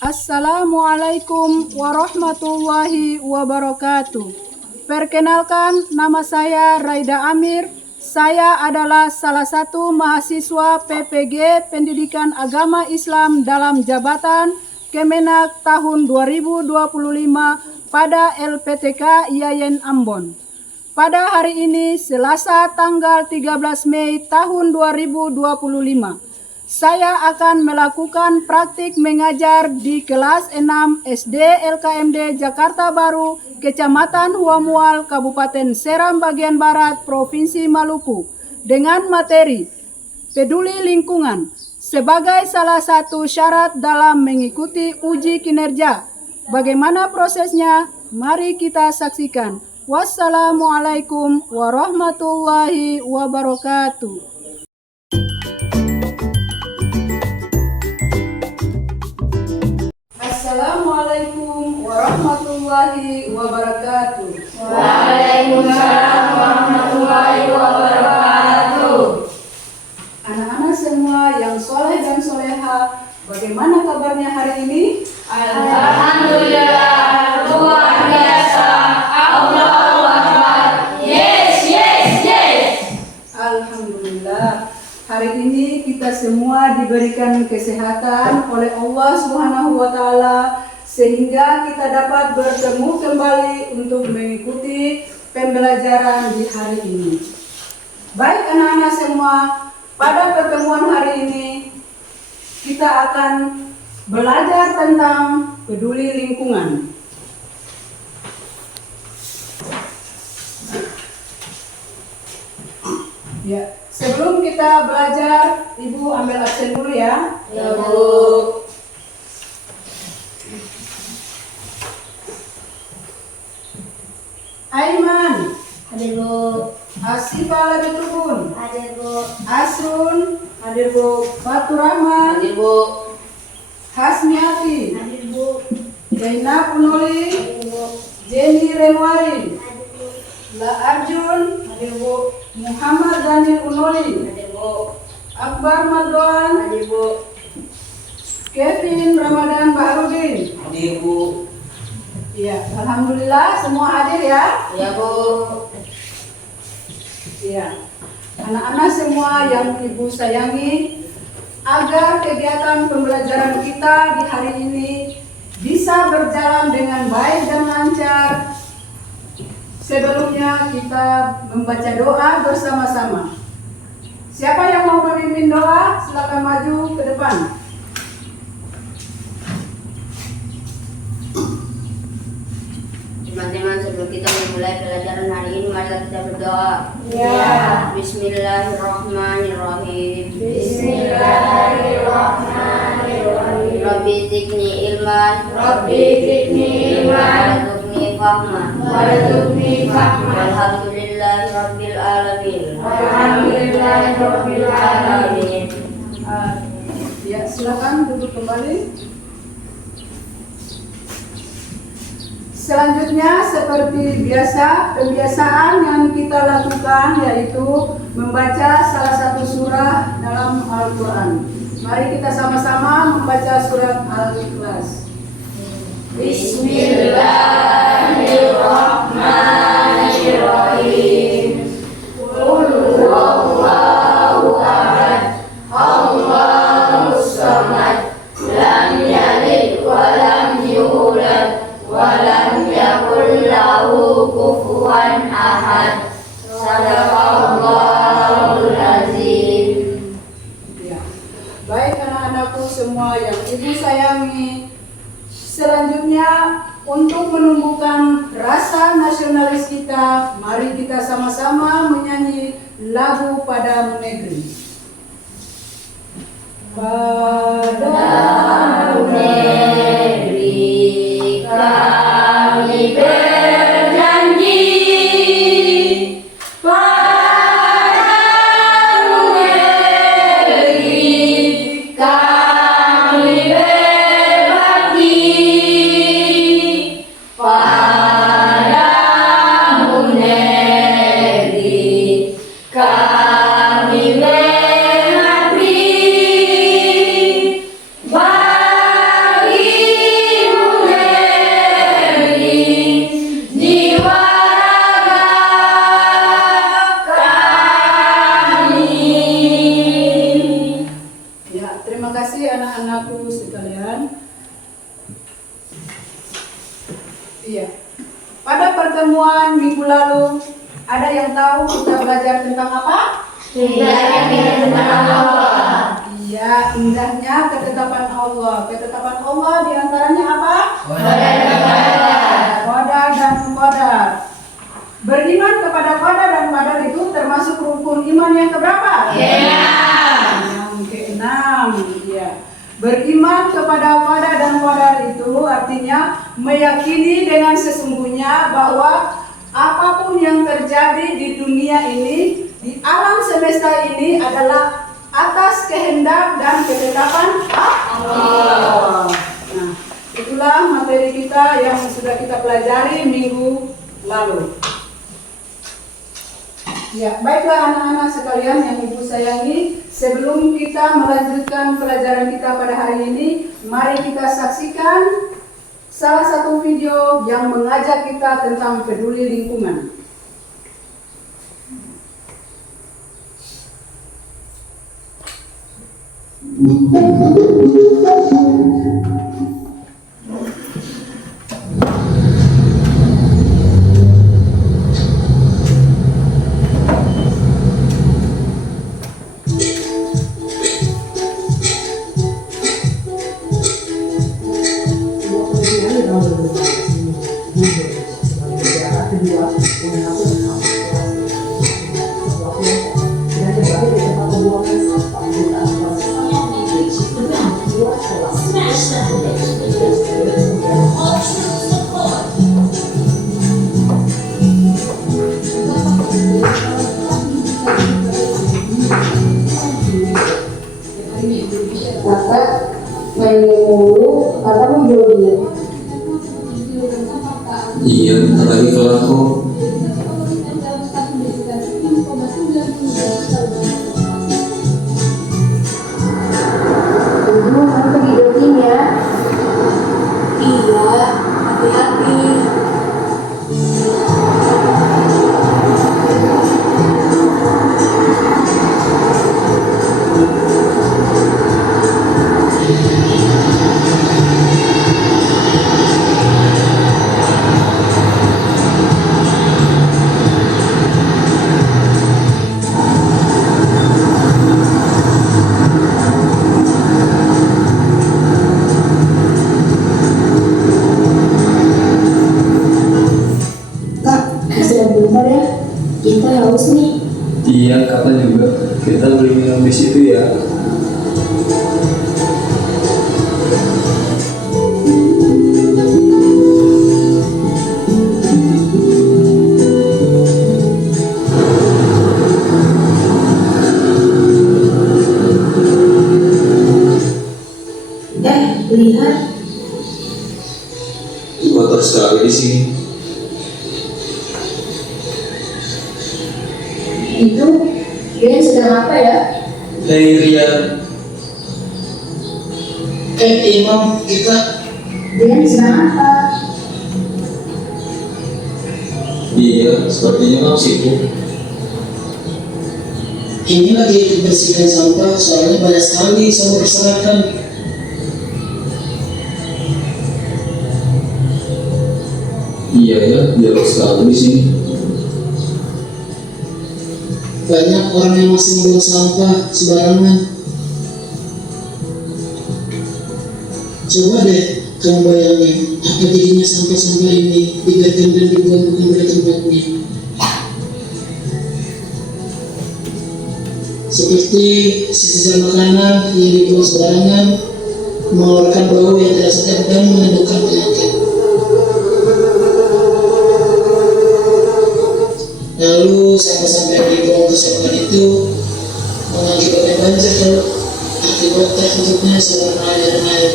Assalamualaikum warahmatullahi wabarakatuh. Perkenalkan, nama saya Raida Amir. Saya adalah salah satu mahasiswa PPG Pendidikan Agama Islam dalam jabatan Kemenak tahun 2025 pada LPTK Yayan Ambon. Pada hari ini, Selasa tanggal 13 Mei tahun 2025, saya akan melakukan praktik mengajar di kelas 6 SD LKMD Jakarta Baru, Kecamatan Huamual, Kabupaten Seram bagian Barat, Provinsi Maluku, dengan materi peduli lingkungan sebagai salah satu syarat dalam mengikuti uji kinerja. Bagaimana prosesnya? Mari kita saksikan. Wassalamualaikum warahmatullahi wabarakatuh. Assalamualaikum warahmatullahi wabarakatuh. Waalaikumsalam warahmatullahi wabarakatuh. Anak-anak semua yang soleh dan soleha, bagaimana kabarnya hari ini? Alhamdulillah, luar biasa. Allahu Akbar. Yes, yes, yes. Alhamdulillah. Hari ini kita semua diberikan kesehatan oleh Allah Subhanahu wa Ta'ala, sehingga kita dapat bertemu kembali untuk mengikuti pembelajaran di hari ini. Baik anak-anak semua, pada pertemuan hari ini kita akan belajar tentang peduli lingkungan. Ya, sebelum kita belajar, Ibu ambil absen dulu ya. Ya, Bu. Aiman, Hadir, Bu. Asifah Labit Rukun, Hadir, Bu. Asrun, hadir Bu. Fatur Rahman, Hadir, Bu. Hasmiati, Hadir, Bu. Zainab Unoli, Hadir, Bu. Jenny Renwari, Hadir, Bu. La Arjun, hadir Bu. Muhammad Daniel Unoli, Hadir, Bu. Akbar Madwan, Hadir, Bu. Kevin Ramadan Baharudin. Hadir, Bu. Iya, alhamdulillah semua hadir ya. Ya, Bu. Iya. Anak-anak semua yang Ibu sayangi, agar kegiatan pembelajaran kita di hari ini bisa berjalan dengan baik dan lancar, sebelumnya kita membaca doa bersama-sama. Siapa yang mau memimpin doa? Silakan maju ke depan. Teman-teman, sebelum kita memulai pelajaran hari ini, mari kita berdoa. Ya. Bismillahirrahmanirrahim. Bismillahirrahmanirrahim. Rabbi zidni ilman. Rabbi zidni ilman. Warzuqni fahman. Warzuqni fahman. Alhamdulillahi rabbil alamin. Alhamdulillahirabbil alamin. Ya, silakan duduk kembali. Selanjutnya, seperti biasa, pembiasaan yang kita lakukan yaitu membaca salah satu surah dalam Al-Quran. Mari kita sama-sama membaca surat Al-Ikhlas. Bismillahirrahmanirrahim. Qul huwallahu ahad. Allahus samad. Lam yalid wa lam yulad wa lam yakul lahu kufuwan ahad. Shadaqallahul azim. Ya. Baik anak-anakku semua yang Ibu sayangi, selanjutnya untuk menumbuhkan rasa nasionalis kita, mari kita sama-sama menyanyi lagu Padamu Negeri. Padamu Negeri kami berjanji, padamu negeri kami berbakti, padamu negeri kami mengabdi. terima kasih anak-anakku sekalian. Iya. Pada pertemuan minggu lalu, ada yang tahu kita belajar tentang apa? tentang Allah. Iya, indahnya ketetapan Allah. Ketetapan Allah diantaranya apa? Qadar dan qadar. Beriman kepada qadar dan qadar itu termasuk rukun iman yang keberapa? Yang keenam. Ya. Beriman kepada qadar dan qadar itu artinya meyakini dengan sesungguhnya bahwa apapun yang terjadi di dunia ini, di alam semesta ini adalah atas kehendak dan ketetapan Allah. Nah, itulah materi kita yang sudah kita pelajari minggu lalu. Ya, baiklah anak-anak sekalian yang Ibu sayangi, sebelum kita melanjutkan pelajaran kita pada hari ini, mari kita saksikan salah satu video yang mengajak kita tentang peduli lingkungan. Kakak main mulu, kakak mau jogging. Iya, bentar lagi kelar kok. Ibu, kamu pergi jogging ya? Iya, hati-hati. Kak, istirahat bentar ya. Kita haus nih. Iya, kakak juga. Kita beli minum di situ ya. Lihat. Kotor sekali di sini. Itu dia sedang apa ya? Hei Rian. Imam, kita. Dia sedang apa? Iya, sepertinya Mam sibuk. Ini lagi bersihkan sampah, soalnya banyak sekali sampah berserakan. Iya ya, jauh sekali di sini. Banyak orang yang masih membuang sampah sembarangan. Coba deh kamu bayangin, apa jadinya sampah-sampah ini dibiarkan dan dibuang bukan pada tempatnya. Seperti sisa makanan yang dibuang sembarangan, mengeluarkan bau yang tidak sedap dan menimbulkan penyakit. Lalu sampah-sampah yang dibuang ke sekolah itu mengakibatkan banjir kalau akibat tertutupnya saluran air dan air.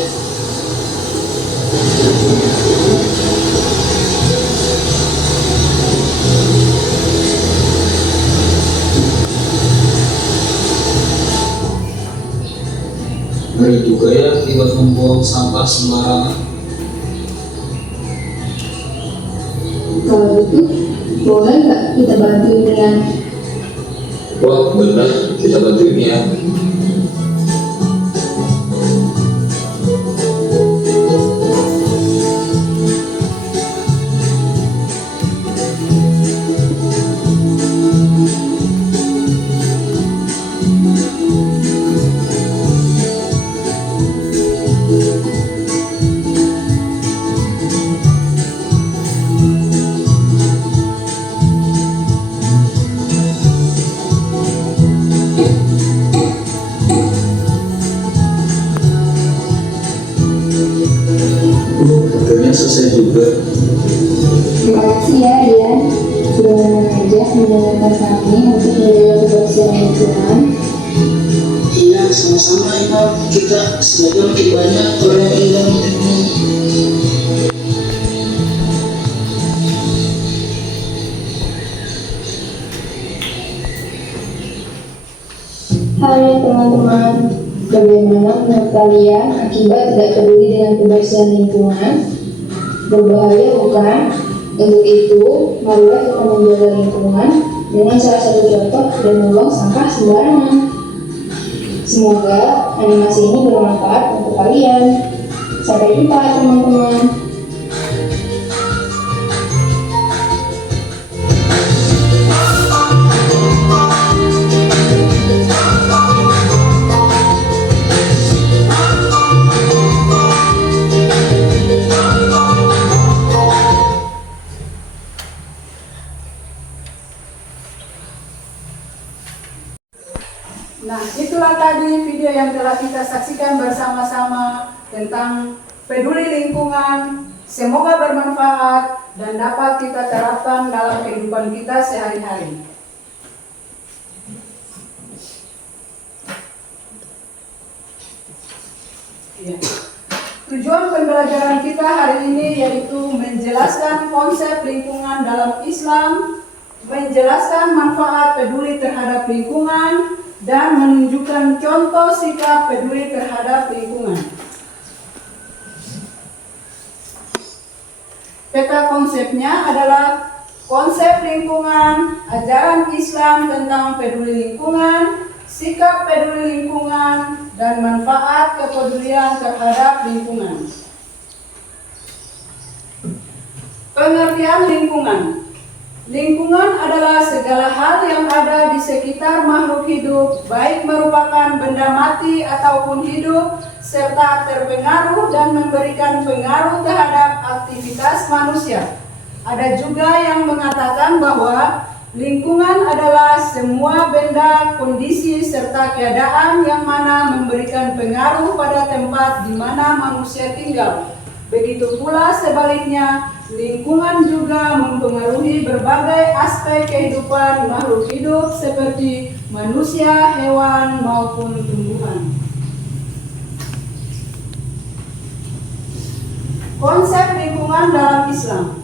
Ngeri juga ya akibat membuang sampah sembarangan. Kalau gitu, boleh nggak kita bantuin dengan Wah, benar, kita bantuin ya. selesai juga. Terima kasih ya Rian sudah mengajak mendengarkan kami untuk menjaga kebersihan lingkungan. Iya, sama-sama Imam. Kita semoga makin banyak orang yang hilang lingkungan. Hai teman-teman, bagaimana menurut kalian akibat tidak peduli dengan kebersihan lingkungan? Berbahaya bukan? Untuk itu, marilah kita menjaga lingkungan dengan salah satu contoh dan membuang sampah sembarangan. Semoga animasi ini bermanfaat untuk kalian. Sampai jumpa teman-teman. Nah, itulah tadi video yang telah kita saksikan bersama-sama tentang peduli lingkungan. Semoga bermanfaat dan dapat kita terapkan dalam kehidupan kita sehari-hari. Ya. Tujuan pembelajaran kita hari ini yaitu menjelaskan konsep lingkungan dalam Islam, menjelaskan manfaat peduli terhadap lingkungan, dan menunjukkan contoh sikap peduli terhadap lingkungan. Peta konsepnya adalah konsep lingkungan, ajaran Islam tentang peduli lingkungan, sikap peduli lingkungan, dan manfaat kepedulian terhadap lingkungan. Pengertian lingkungan. Lingkungan adalah segala hal yang ada di sekitar makhluk hidup, baik merupakan benda mati ataupun hidup, serta terpengaruh dan memberikan pengaruh terhadap aktivitas manusia. Ada juga yang mengatakan bahwa lingkungan adalah semua benda, kondisi, serta keadaan yang mana memberikan pengaruh pada tempat di mana manusia tinggal. Begitu pula sebaliknya, lingkungan juga mempengaruhi berbagai aspek kehidupan makhluk hidup seperti manusia, hewan, maupun tumbuhan. Konsep lingkungan dalam Islam.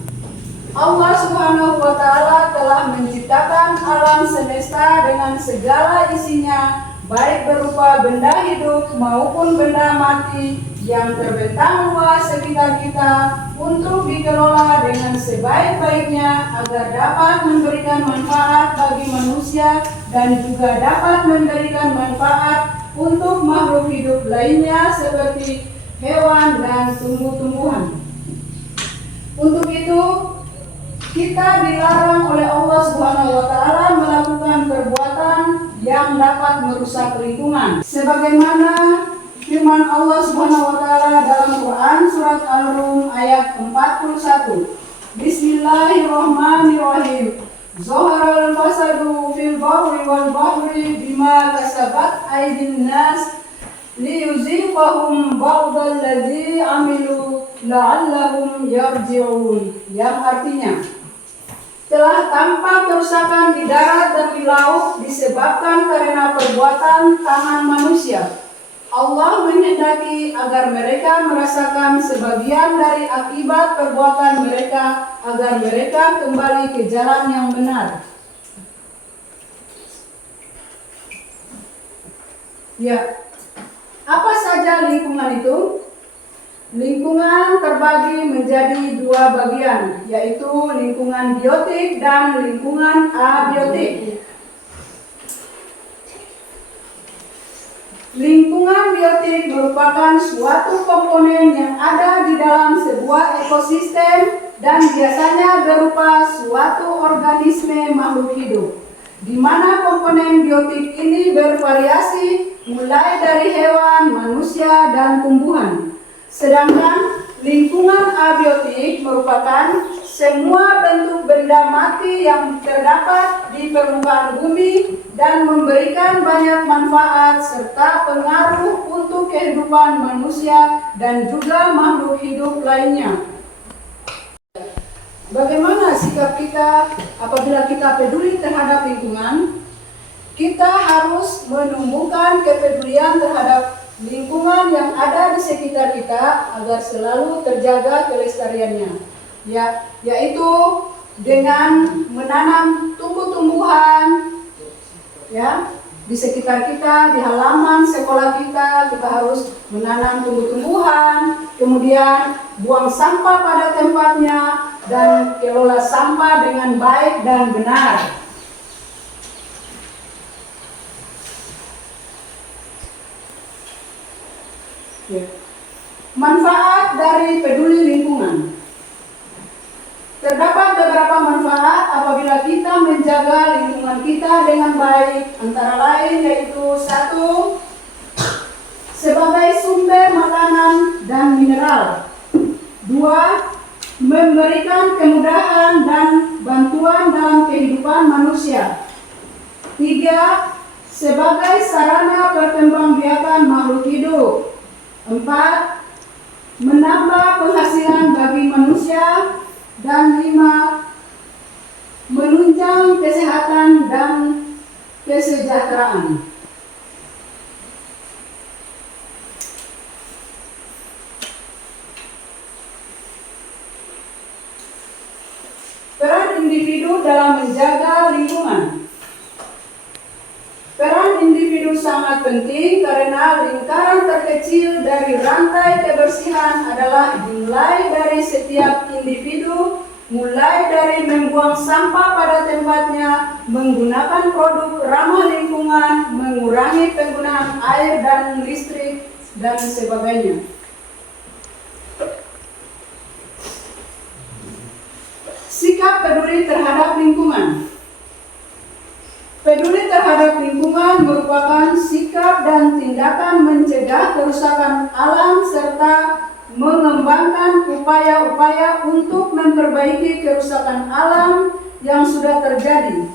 Allah Subhanahu wa Ta'ala telah menciptakan alam semesta dengan segala isinya, baik berupa benda hidup maupun benda mati yang terbentang luas sekitar kita untuk dikelola dengan sebaik-baiknya agar dapat memberikan manfaat bagi manusia dan juga dapat memberikan manfaat untuk makhluk hidup lainnya seperti hewan dan tumbuh-tumbuhan. Untuk itu, kita dilarang oleh Allah Subhanahu wa Ta'ala melakukan perbuatan yang dapat merusak lingkungan. Sebagaimana firman Allah Subhanahu wa Ta'ala dalam Quran surat Al-Rum ayat 41. Bismillahirrahmanirrahim. Zaharal fasadu fil barri wal bahri bima kasabat aydin nas liyuziqahum ba'dal ladzi amilu la'allahum yarji'un. Yang artinya, telah tampak kerusakan di darat dan di laut disebabkan karena perbuatan tangan manusia. Allah menghendaki agar mereka merasakan sebagian dari akibat perbuatan mereka agar mereka kembali ke jalan yang benar. Ya, apa saja lingkungan itu? Lingkungan terbagi menjadi dua bagian, yaitu lingkungan biotik dan lingkungan abiotik. Lingkungan biotik merupakan suatu komponen yang ada di dalam sebuah ekosistem dan biasanya berupa suatu organisme makhluk hidup, di mana komponen biotik ini bervariasi mulai dari hewan, manusia, dan tumbuhan. Sedangkan lingkungan abiotik merupakan semua bentuk benda mati yang terdapat di permukaan bumi dan memberikan banyak manfaat serta pengaruh untuk kehidupan manusia dan juga makhluk hidup lainnya. bagaimana sikap kita apabila kita peduli terhadap lingkungan? Kita harus menumbuhkan kepedulian terhadap lingkungan yang ada di sekitar kita agar selalu terjaga kelestariannya. Yaitu dengan menanam tumbuh-tumbuhan ya di sekitar kita, di halaman sekolah kita harus menanam tumbuh-tumbuhan, kemudian buang sampah pada tempatnya dan kelola sampah dengan baik dan benar. Manfaat dari peduli lingkungan. Terdapat beberapa manfaat apabila kita menjaga lingkungan kita dengan baik, antara lain yaitu 1. Sebagai sumber makanan dan mineral. 2. Memberikan kemudahan dan bantuan dalam kehidupan manusia. 3. Sebagai sarana perkembangbiakan makhluk hidup. 4. Menambah penghasilan bagi manusia. Dan 5. Menunjang kesehatan dan kesejahteraan. Peran individu dalam menjaga lingkungan. Peran individu sangat penting karena lingkaran terkecil dari rantai kebersihan adalah dimulai dari setiap individu, mulai dari membuang sampah pada tempatnya, menggunakan produk ramah lingkungan, mengurangi penggunaan air dan listrik, dan sebagainya. Sikap peduli terhadap lingkungan. Peduli terhadap lingkungan merupakan sikap dan tindakan mencegah kerusakan alam serta mengembangkan upaya-upaya untuk memperbaiki kerusakan alam yang sudah terjadi.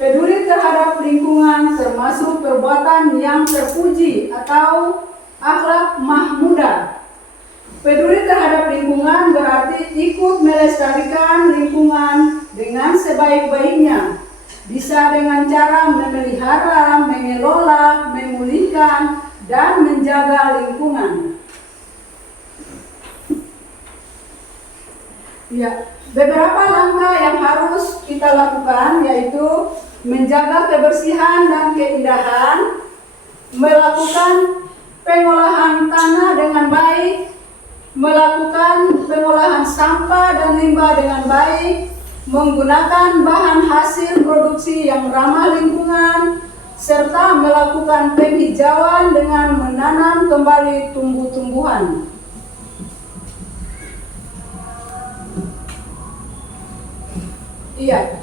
Peduli terhadap lingkungan termasuk perbuatan yang terpuji atau akhlak mahmudah. Peduli terhadap lingkungan berarti ikut melestarikan lingkungan dengan sebaik-baiknya. Bisa dengan cara memelihara, mengelola, memulihkan, dan menjaga lingkungan. Ya, beberapa langkah yang harus kita lakukan yaitu menjaga kebersihan dan keindahan, melakukan pengolahan tanah dengan baik, melakukan pengolahan sampah dan limbah dengan baik, menggunakan bahan hasil produksi yang ramah lingkungan, serta melakukan penghijauan dengan menanam kembali tumbuh-tumbuhan. Iya.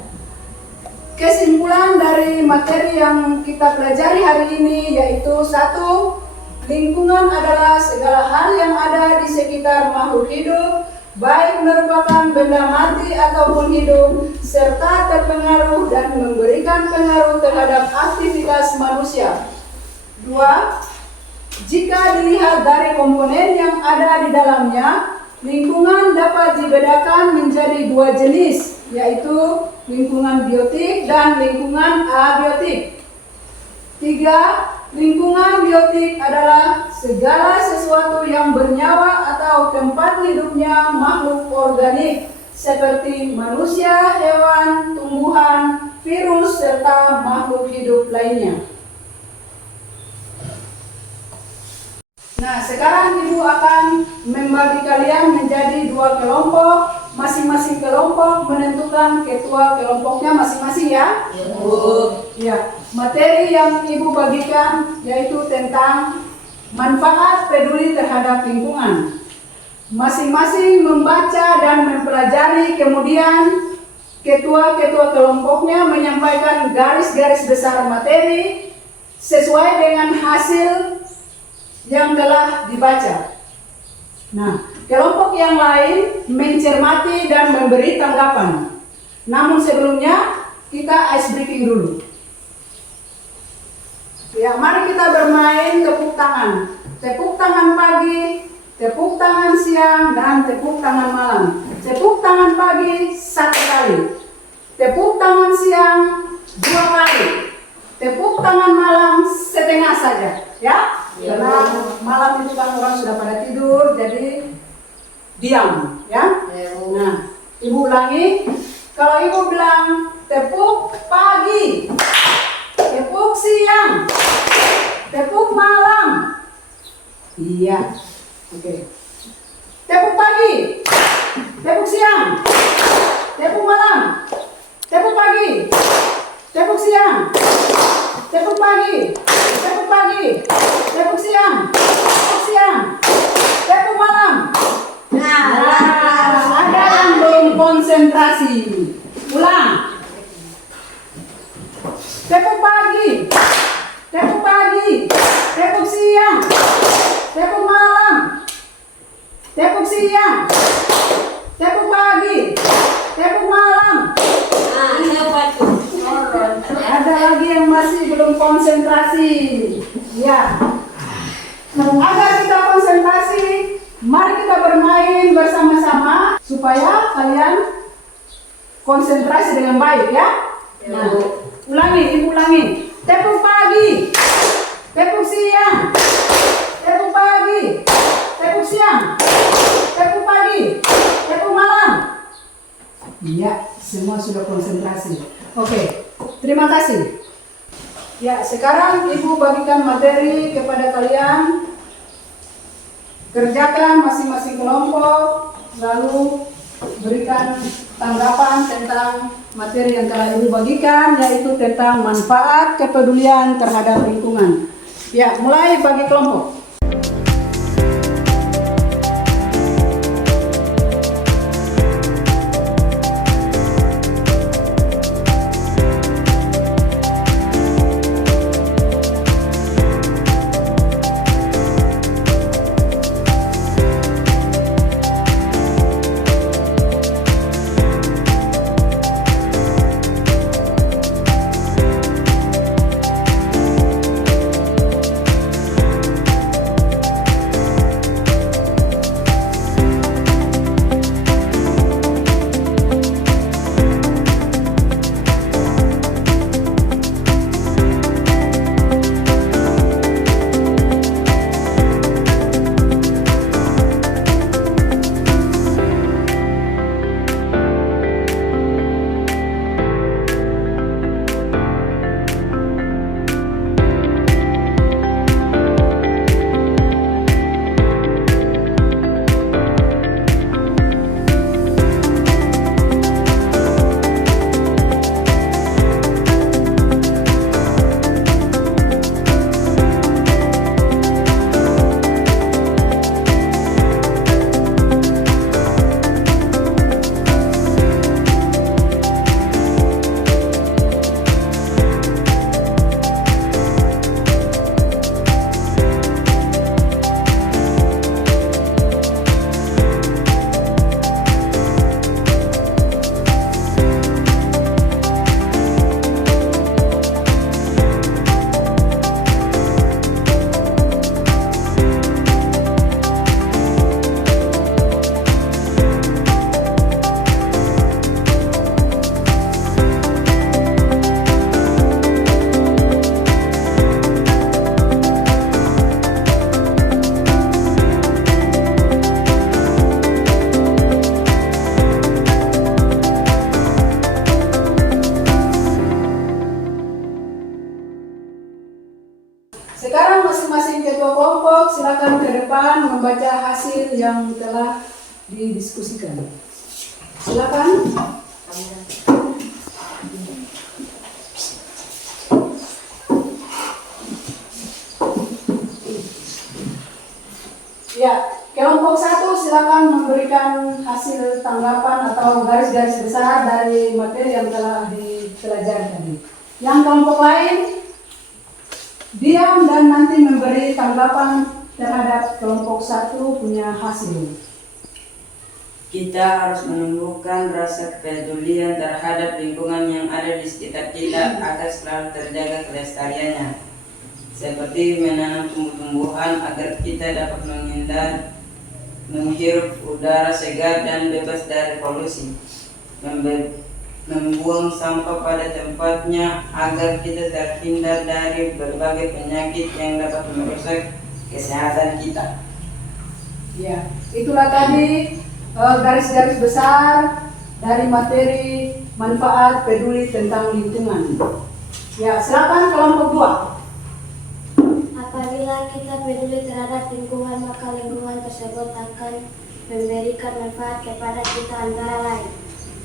Kesimpulan dari materi yang kita pelajari hari ini yaitu 1. Lingkungan adalah segala hal yang ada di sekitar makhluk hidup, baik merupakan benda mati ataupun hidup, serta terpengaruh dan memberikan pengaruh terhadap aktivitas manusia. 2. Jika dilihat dari komponen yang ada di dalamnya, lingkungan dapat dibedakan menjadi 2 jenis, yaitu lingkungan biotik dan lingkungan abiotik. 3. Lingkungan biotik adalah segala sesuatu yang bernyawa atau tempat hidupnya makhluk organik seperti manusia, hewan, tumbuhan, virus, serta makhluk hidup lainnya. Nah, sekarang Ibu akan membagi kalian menjadi 2 kelompok. Masing-masing kelompok menentukan ketua kelompoknya masing-masing ya. Ya, materi yang Ibu bagikan yaitu tentang manfaat peduli terhadap lingkungan. Masing-masing membaca dan mempelajari, kemudian ketua-ketua kelompoknya menyampaikan garis-garis besar materi sesuai dengan hasil yang telah dibaca. Nah, kelompok yang lain mencermati dan memberi tanggapan. Namun sebelumnya kita ice breaking dulu. Ya, mari kita bermain tepuk tangan. Tepuk tangan pagi, tepuk tangan siang, dan tepuk tangan malam. Tepuk tangan pagi 1 kali. Tepuk tangan siang 2 kali. Tepuk tangan malam setengah saja, ya? Karena malam itu kan orang sudah pada tidur, jadi diam, ya? Nah, ibu ulangi. Kalau ibu bilang tepuk pagi, tepuk siang, tepuk malam. Iya, oke. Tepuk pagi, tepuk siang, tepuk malam, tepuk pagi, tepuk siang, tepuk pagi, tepuk pagi, tepuk siang, tepuk malam. Nah, ada yang belum konsentrasi. Ulang. Tepuk pagi, tepuk pagi, tepuk siang, tepuk malam, tepuk siang, tepuk pagi, tepuk malam. Ada lagi yang masih belum konsentrasi. Ya. Agar kita konsentrasi, mari kita bermain bersama-sama supaya kalian konsentrasi dengan baik, ya. Nah, ulangi, ibu ulangi. Tepuk pagi, tepuk siang, tepuk pagi, tepuk siang, tepuk pagi, tepuk malam. Iya, semua sudah konsentrasi. Oke, terima kasih. Ya, sekarang ibu bagikan materi kepada kalian. Kerjakan masing-masing kelompok, lalu berikan tanggapan tentang materi yang telah ibu bagikan, yaitu tentang manfaat kepedulian terhadap lingkungan. Ya, mulai bagi kelompok. Sekarang masing-masing ketua kelompok silakan ke depan membaca hasil yang telah didiskusikan. Silakan. Ya, kelompok 1 silakan memberikan hasil tanggapan atau garis-garis besar dari materi yang telah dipelajari tadi. Yang kelompok lain diam dan nanti memberi tanggapan terhadap kelompok 1 punya hasil. Kita harus menumbuhkan rasa kepedulian terhadap lingkungan yang ada di sekitar kita agar selalu terjaga kelestariannya, seperti menanam tumbuh-tumbuhan agar kita dapat menghindar menghirup udara segar dan bebas dari polusi, membuang sampah pada tempatnya agar kita terhindar dari berbagai penyakit yang dapat merusak kesehatan kita. Ya, itulah tadi garis-garis besar dari materi manfaat peduli tentang lingkungan. Ya, silakan kelompok 2. Apabila kita peduli terhadap lingkungan, maka lingkungan tersebut akan memberikan manfaat kepada kita antara lain.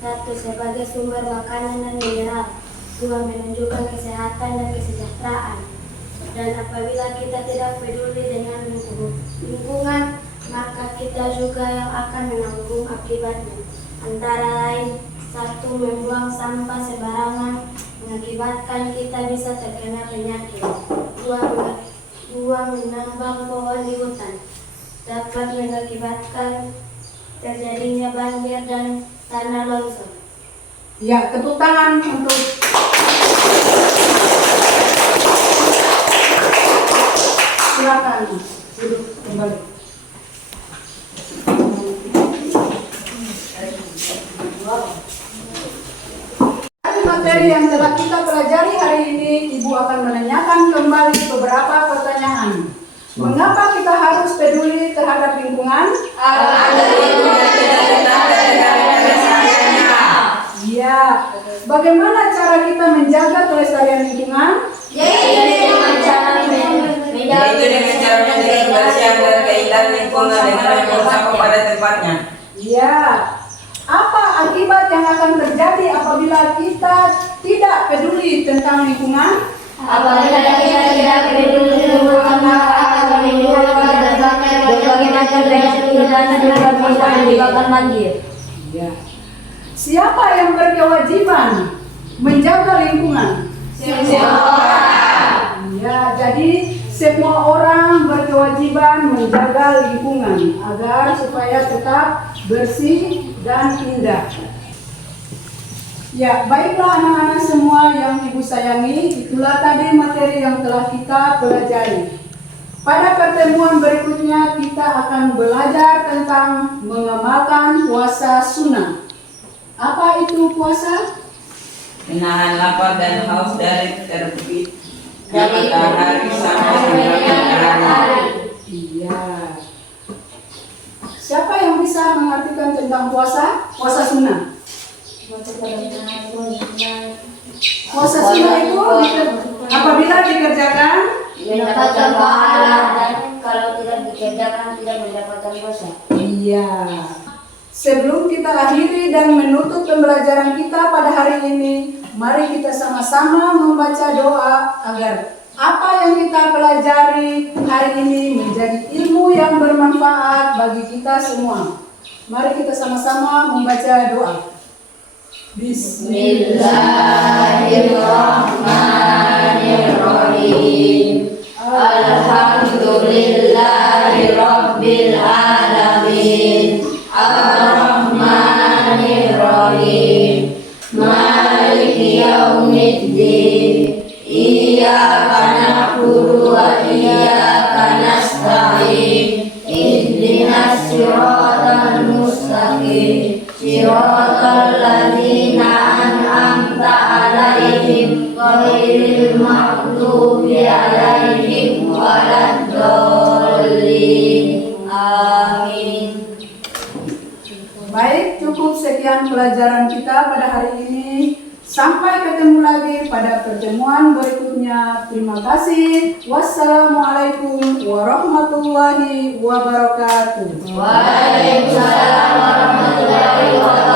1. Sebagai sumber makanan dan mineral. 2. Menunjukkan kesehatan dan kesejahteraan. Dan apabila kita tidak peduli dengan lingkungan, maka kita juga yang akan menanggung akibatnya. Antara lain, 1. Membuang sampah sembarangan mengakibatkan kita bisa terkena penyakit. 2. Menambang pohon di hutan dapat mengakibatkan terjadinya banjir dan tanah longsor. Ya, tepuk tangan untuk silakan duduk kembali. Dari materi yang telah kita pelajari hari ini, Ibu akan menanyakan kembali beberapa pertanyaan. Mengapa kita harus peduli terhadap lingkungan? Ya, bagaimana cara kita menjaga kelestarian lingkungan? Yaitu dengan cara menjaga kebersihan dan keindahan lingkungan dengan membuang sampah pada tempatnya. Ya, apa akibat yang akan terjadi apabila kita tidak peduli tentang lingkungan? Apabila kita tidak peduli lingkungan, maka akan menimbulkan berbagai macam penyakit dan menyebabkan banjir. Ya. Siapa yang berkewajiban menjaga lingkungan? Semua orang. Ya, jadi semua orang berkewajiban menjaga lingkungan agar supaya tetap bersih dan indah. Ya, baiklah anak-anak semua yang Ibu sayangi, itulah tadi materi yang telah kita pelajari. Pada pertemuan berikutnya kita akan belajar tentang mengamalkan puasa sunnah. Apa itu puasa? Menahan lapar dan haus dari terbit matahari sampai terbenam matahari. Iya. Siapa yang bisa mengartikan tentang puasa? Puasa sunnah. Puasa sunnah itu apabila dikerjakan mendapatkan pahala, dan kalau tidak dikerjakan tidak mendapatkan dosa. Iya. Sebelum kita akhiri dan menutup pembelajaran kita pada hari ini, mari kita sama-sama membaca doa agar apa yang kita pelajari hari ini menjadi ilmu yang bermanfaat bagi kita semua. Mari kita sama-sama membaca doa. Bismillahirrahmanirrahim. Alhamdulillahirabbil alamin. Ar-Rahmanir-Rahim. Maliki yaumiddin. Iyyaka na'budu wa iyyaka nasta'in. Ihdinas siratal mustaqim. Siratal ladzina an'amta 'alaihim ghairil maghdubi 'alaihim waladdallin. Amin. Baik, cukup sekian pelajaran kita pada hari ini. Sampai ketemu lagi pada pertemuan berikutnya. Terima kasih. Wassalamualaikum warahmatullahi wabarakatuh. Waalaikumsalam warahmatullahi wabarakatuh.